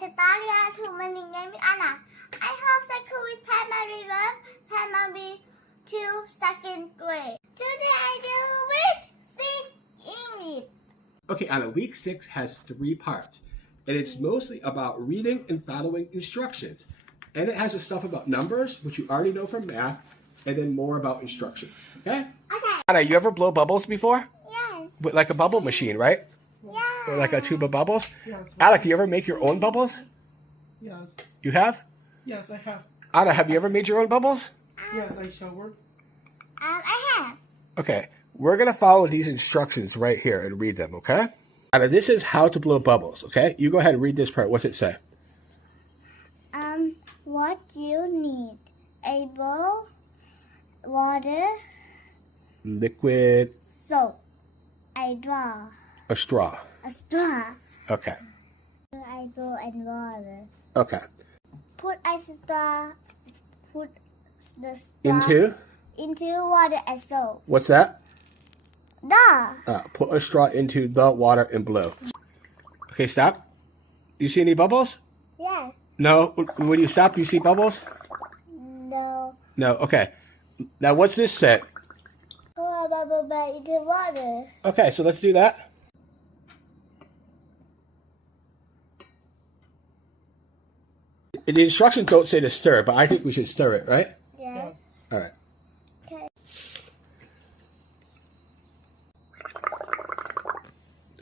started to my name is Anna. I have school with primary verb, primary 2 second grade. Today I do week 6 English. Okay, Anna, week 6 has 3 parts. And it's mostly about reading and following instructions. And it has the stuff about numbers, which you already know from math, and then more about instructions. Okay? Okay. Anna, you ever blow bubbles before? Yes. With like a bubble machine, right? Yes. Or like a tube of bubbles? Yes. Alec, you ever make your own bubbles? Yes. You have? Yes, I have. Anna, have you ever made your own bubbles? Yes, I showered. I have. Okay, we're going to follow these instructions right here and read them, okay? Anna, this is how to blow bubbles, okay? You go ahead and read this part. What's it say? What you need? A bowl, water, Liquid, soap, a draw, a straw. a straw, Okay, a bowl and water. okay. Put a straw, put the straw into water and soap. What's that? Duh. Put a straw into the water and blow. Okay, stop. You see any bubbles? Yes. No? When you stop, you see bubbles? No. No, okay. Now, what's this say? Pour a bubble bath into water. Okay, so let's do that. The instructions don't say to stir, but I think we should stir it, right? Yeah. All right. Okay.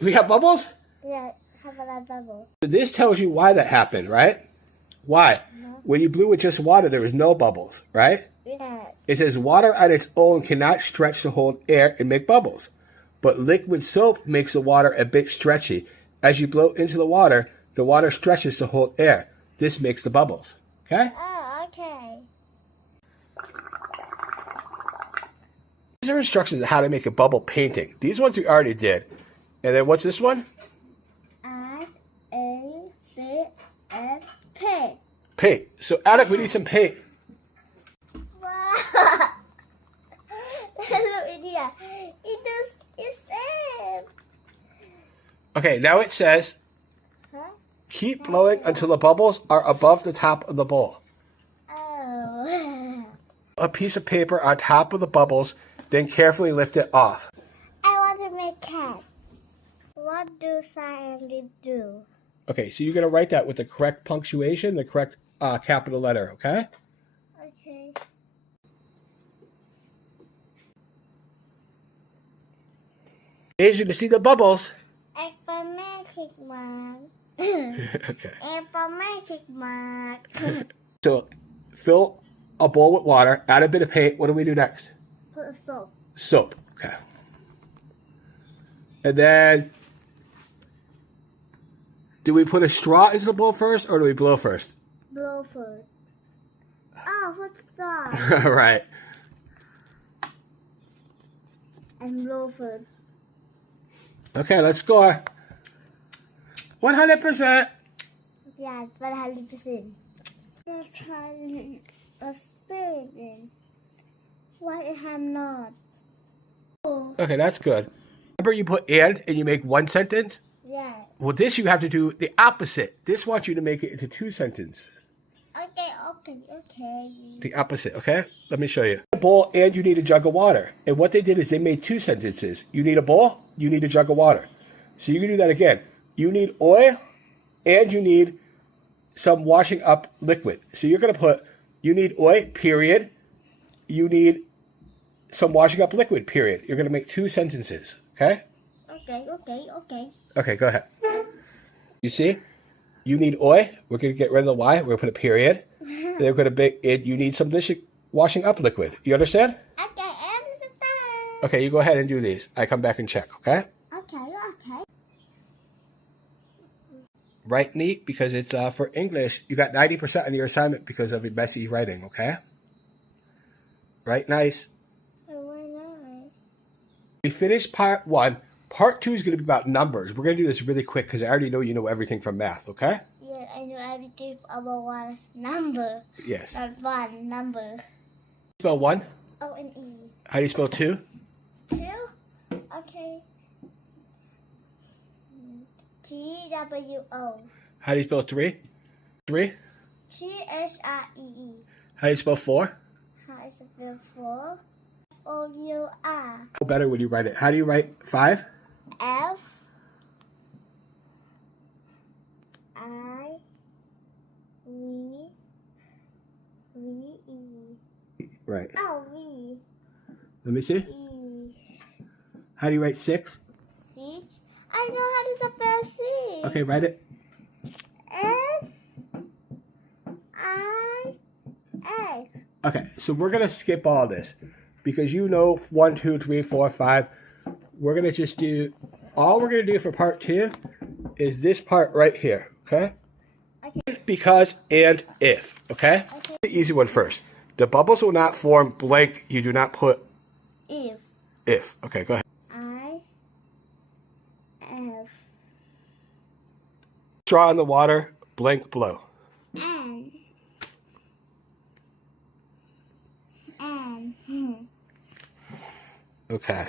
We have bubbles? Yeah. Have a bubble. So this tells you why that happened, right? Why? When you blew with just water, there was no bubbles, right? Yeah. It says water on its own cannot stretch to hold air and make bubbles. But liquid soap makes the water a bit stretchy. As you blow into the water stretches to hold air. This makes the bubbles. Okay? Oh, okay. These are instructions on how to make a bubble painting. These ones we already did. And then what's this one? Add a bit of paint. Paint. So Alec, we need some paint. Wow. Look at here. It does the same. Okay, now it says, Huh? keep blowing until the bubbles are above the top of the bowl. Oh. A piece of paper on top of the bubbles, then carefully lift it off. I want to make cat. What do scientists do? Okay, so you're going to write that with the correct punctuation, the correct capital letter, okay? Okay. As you can see the bubbles. Magic mark. Okay. Magic mark. So fill a bowl with water, add a bit of paint. What do we do next? Put soap. Soap. Okay. And then, do we put a straw into the bowl first or do we blow first? Blow first. Oh, what's that? All right. And blow first. Okay, let's score. 100%. Yeah, 100%. Let's try a experiment. Why I have not? Oh. Okay, that's good. Remember you put and you make one sentence? Yeah. Well, this you have to do the opposite. This wants you to make it into 2 sentences. Okay. The opposite, okay? Let me show you. A bowl and you need a jug of water. And what they did is they made 2 sentences. You need a bowl, you need a jug of water. So you can do that again. You need oil and you need some washing up liquid. So you're going to put, you need oil, period. You need some washing up liquid, period. You're going to make 2 sentences, okay? Okay. Okay, go ahead. You see? You need oil. We're going to get rid of the Y. We're going to put a period. Then we're going to make it. You need some dish washing up liquid. You understand? Okay, understand. Okay, you go ahead and do these. I come back and check, okay? Okay. Write neat because it's for English. You got 90% on your assignment because of your messy writing, okay? Write nice. Why not? We finished part 1. Part 2 is going to be about numbers. We're going to do this really quick because I already know you know everything from math, okay? Yeah, I know everything about one number. Yes. Not one number. Spell 1. O and E. How do you spell 2? 2? Okay. T-W-O. How do you spell 3? 3? T-H-R-E-E. How do you spell 4? How is it spelled 4? O-U-R. Better when you write it. How do you write 5? F I V V E. Right. Oh, V Let me see. E. How do you write 6? C. I know how to spell C. Okay, write it. S I X. Okay, so we're going to skip all this because you know 1, 2, 3, 4, 5. We're going to just do, all we're going to do for part 2 is this part right here, okay? Okay. Because and if, okay? Okay. The easy one first. The bubbles will not form blank. You do not put If if. Okay, go ahead. I F Straw in the water, blank below. N Okay.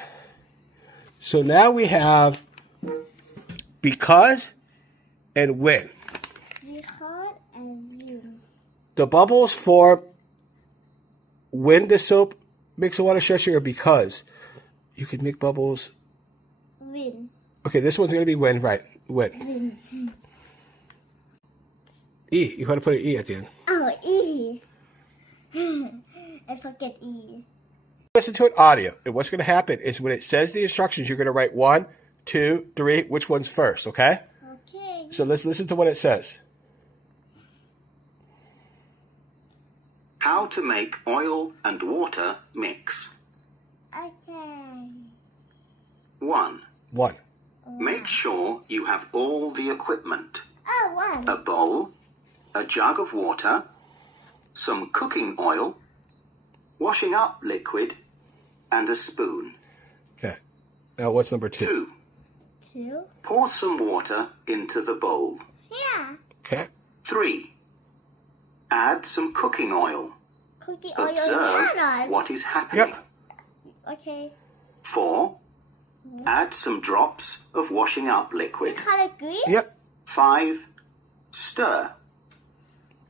So now we have because and when. Because and win. The bubbles form when the soap makes a water stretcher or because. You can make bubbles. Win. Okay, this one's going to be when, right? When. Win. E. You got to put an E at the end. Oh, E. I forget E. Listen to an audio. And what's going to happen is when it says the instructions, you're going to write 1, 2, 3. Which one's first, okay? Okay. So let's listen to what it says. How to make oil and water mix. Okay. 1. 1. Make sure you have all the equipment. Oh, 1. A bowl, a jug of water, some cooking oil, washing up liquid, and a spoon. Okay. Now what's number 2? 2. 2. Pour some water into the bowl. Yeah. Okay. 3. Add some cooking oil. Cookie oil. Observe Yeah. what is happening. Yep. Okay. 4. Add some drops of washing up You liquid. call it green? Yep. 5. Stir.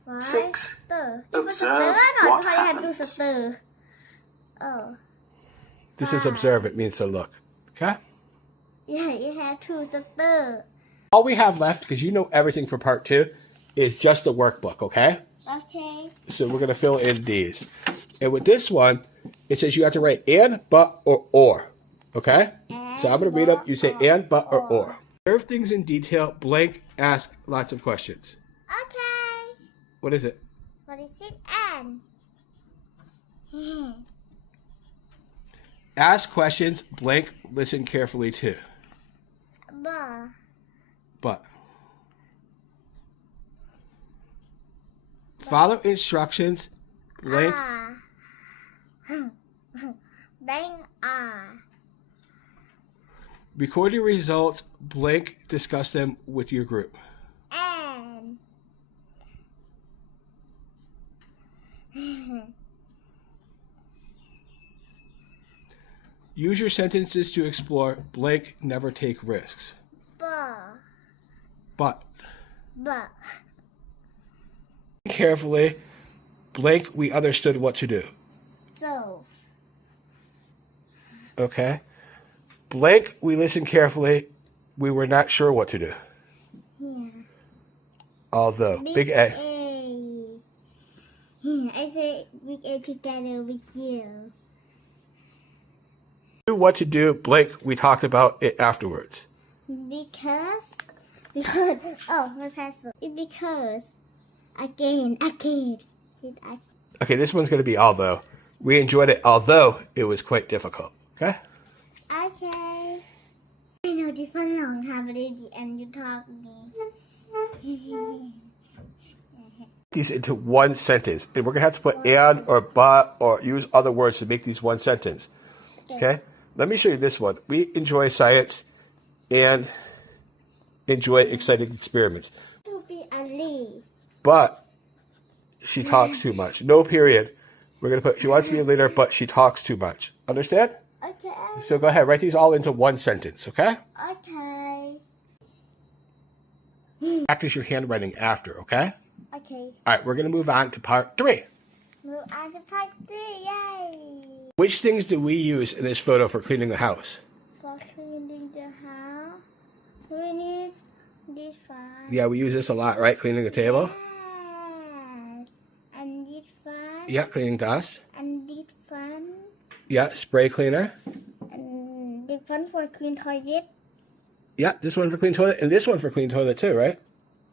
5. 6. Stir. Observe what happens. Stir. Oh. This is observe. It means to look. Okay. Yeah, you have to stir. All we have left, because you know everything for part 2, is just the workbook, okay? Okay. So we're going to fill in these. And with this one, it says you have to write and, but, or. Okay? So I'm going to read up. You say and, but, or. Observe things in detail. Blank. Ask lots of questions. Okay. What is it? What is it? And. Ask questions. Blank. Listen carefully too. Ba. But. Follow instructions. Blank. Ah. Bang ah. Record your results. Blank. Discuss them with your group. And. Use your sentences to explore. Blank. Never take risks. Ba. But. Ba. Carefully. Blank. We understood what to do. So. Okay. Blank. We listened carefully. We were not sure what to do. Yeah. Although. Big A. I say big A together with you. Knew what to do. Blank. We talked about it afterwards. Because oh, my pencil. Because again. Okay, this one's going to be although. We enjoyed it, although it was quite difficult. Okay? Okay. I know different long time, but at the end you taught me. These into one sentence. And we're going to have to put and or but or use other words to make these one sentence. Okay? Let me show you this one. We enjoy science and enjoy exciting experiments. To be a lead. But she talks too much. No period. We're going to put, she wants to be a leader, but she talks too much. Understand? Okay. So go ahead, write these all into one sentence, okay? Okay. Practice your handwriting after, okay? Okay. All right, we're going to move on to part 3. Move on to part 3. Yay! Which things do we use in this photo for cleaning the house? For cleaning the house, we need this one. Yeah, we use this a lot, right? Cleaning the table? Yes. And this one. Yeah, cleaning dust. And this one. Yeah, spray cleaner. And this one for clean toilet. Yeah, this one for clean toilet, and this one for clean toilet too, right?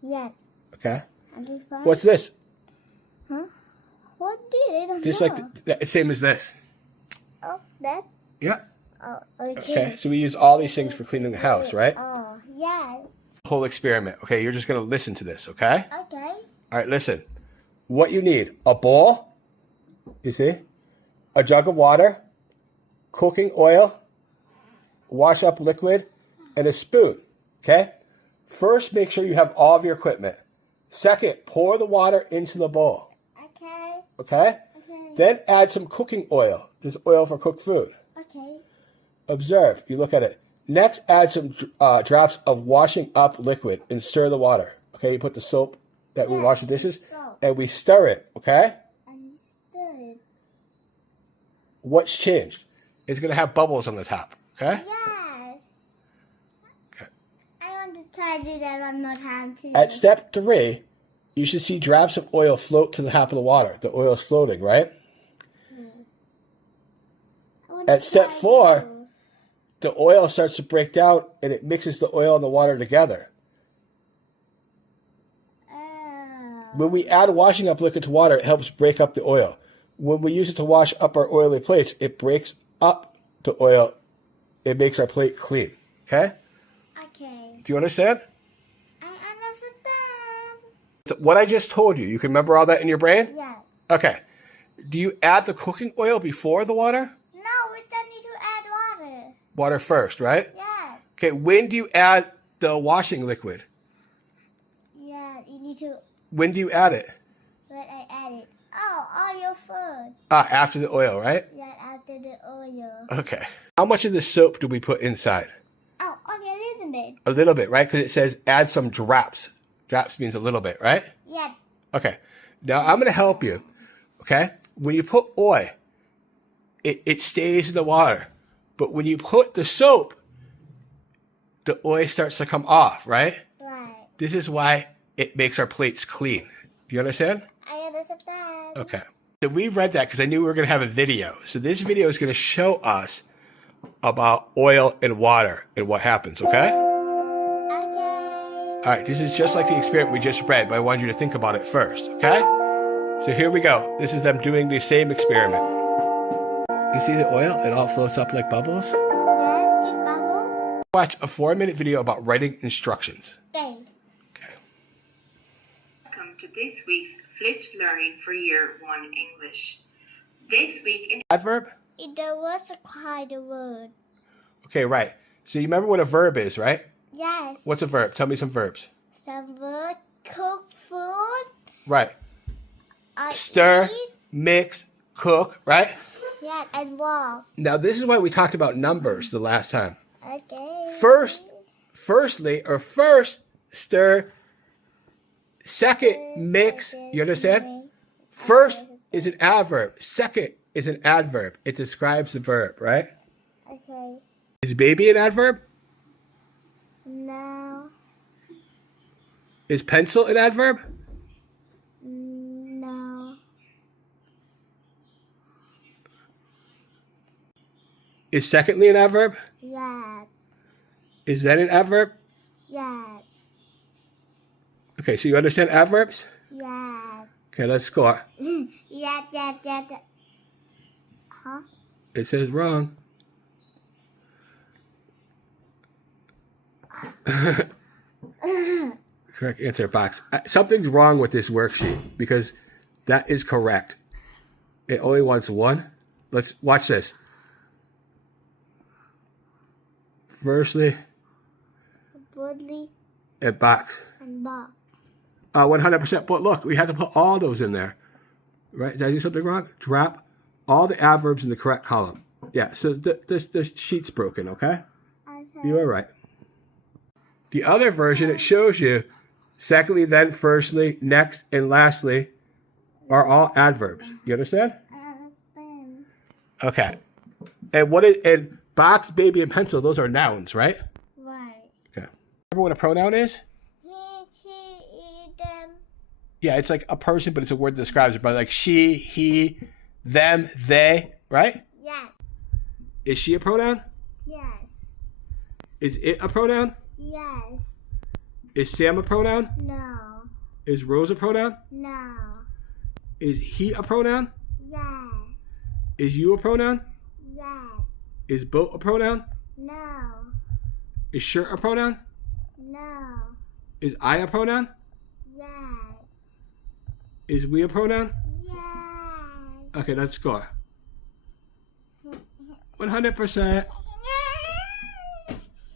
Yeah. Okay. And this one. What's this? Huh? What did it? I don't Just know. like the same as this. Oh, that? Yeah. Oh, okay. Okay, so we use all these things for cleaning the house, right? Oh, yeah. Whole experiment. Okay, you're just going to listen to this, okay? Okay. All right, listen. What you need, a bowl, you see? A jug of water, cooking oil, wash up liquid, and a spoon, okay? First, make sure you have all of your equipment. Second, pour the water into the bowl, Okay. okay? Okay. Then add some cooking oil. There's oil for cooked food. Okay. Observe. You look at it. Next, add some drops of washing up liquid and stir the water. Okay, you put the soap that we Yeah, wash the dishes, soap. and we stir it, okay? Understood. What's changed? It's going to have bubbles on the top, okay? Yes. Okay. I want to try to do that one more time too. At step 3, you should see drops of oil float to the top of the water. The oil is floating, right? I want to At step try 4, to- the oil starts to break down and it mixes the oil and the water together. Oh. When we add washing up liquid to water, it helps break up the oil. When we use it to wash up our oily plates, it breaks up the oil. It makes our plate clean. Okay? Okay. Do you understand? I understand. So what I just told you, you can remember all that in your brain? Yeah. Okay. Do you add the cooking oil before the water? No, we don't need to add water. Water first, right? Yeah. Okay, when do you add the washing liquid? Yeah, you need to. When do you add it? When I add it. Oh, oil first. After the oil, right? Yeah, after the oil. Okay. How much of the soap do we put inside? Oh, only a little bit. A little bit, right? Because it says add some drops. Drops means a little bit, right? Yeah. Okay. Now I'm going to help you. Okay? When you put oil, it stays in the water. But when you put the soap, the oil starts to come off, right? Right. This is why it makes our plates clean. You understand? I understand. Okay. So we read that because I knew we were going to have a video. So this video is going to show us about oil and water and what happens, okay? Okay. All right, this is just like the experiment we just read, but I wanted you to think about it first, okay? So here we go. This is them doing the same experiment. You see the oil? It all floats up like bubbles. Yeah, it bubble. Watch a 4-minute video about writing instructions. Okay. Okay. Welcome to this week's Flipped Learning for Year 1 English. This week in Adverb? It was quite a word. Okay, right. So you remember what a verb is, right? Yes. What's a verb? Tell me some verbs. Some word, cook food. Right. I Stir, eat. mix, cook, right? Yeah, and walk. Now this is why we talked about numbers the last time. Okay. First, stir. Second, mix. You understand? First is an adverb. Second is an adverb. It describes the verb, right? Okay. Is baby an adverb? No. Is pencil an adverb? No. Is secondly an adverb? Yeah. Is that an adverb? Yeah. Okay, so you understand adverbs? Yeah. Okay, let's score. Yeah. Huh? It says wrong. Correct answer box. Something's wrong with this worksheet because that is correct. It only wants one. Let's watch this. Firstly, Woodley and box. and Bob. 100%. But look, we had to put all those in there. Right? Did I do something wrong? Drop all the adverbs in the correct column. Yeah, so the sheet's broken, okay? Okay. You are right. The other version, it shows you Secondly, then, firstly, next, and lastly are all adverbs. You understand? Okay. And box, baby, and pencil, those are nouns, right? Right. Okay. Remember what a pronoun is? He, she, them. Yeah, it's like a person, but it's a word that describes it. But like she, he, them, they, right? Yes. Is she a pronoun? Yes. Is it a pronoun? Yes. Is Sam a pronoun? No. Is Rose a pronoun? No. Is he a pronoun? Yeah. Is you a pronoun? Yeah. Is boat a pronoun? No. Is shirt a pronoun? No. Is I a pronoun? Yeah. Is we a pronoun? Yeah. Okay, let's score. 100%.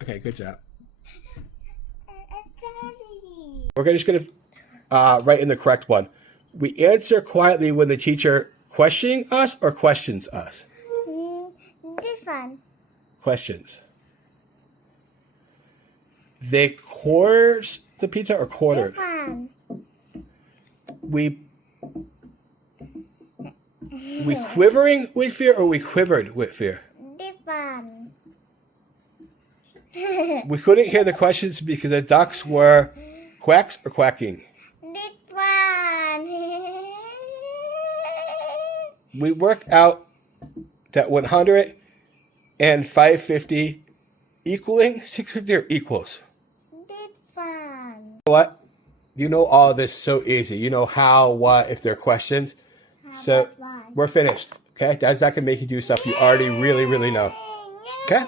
Okay, good job. We're just going to write in the correct one. We answer quietly when the teacher questioning us or questions us? Different. Questions. They course the pizza or quartered? Different. We quivering with fear or we quivered with fear? Different. We couldn't hear the questions because the ducks were quacks or quacking. Different. We worked out that 100 and 550 equaling 650 or equals. Different. You know what? You know all this so easy. You know how, what, if there are questions. So we're finished. Okay? Dad's not going to make you do stuff you already really, really know. Okay?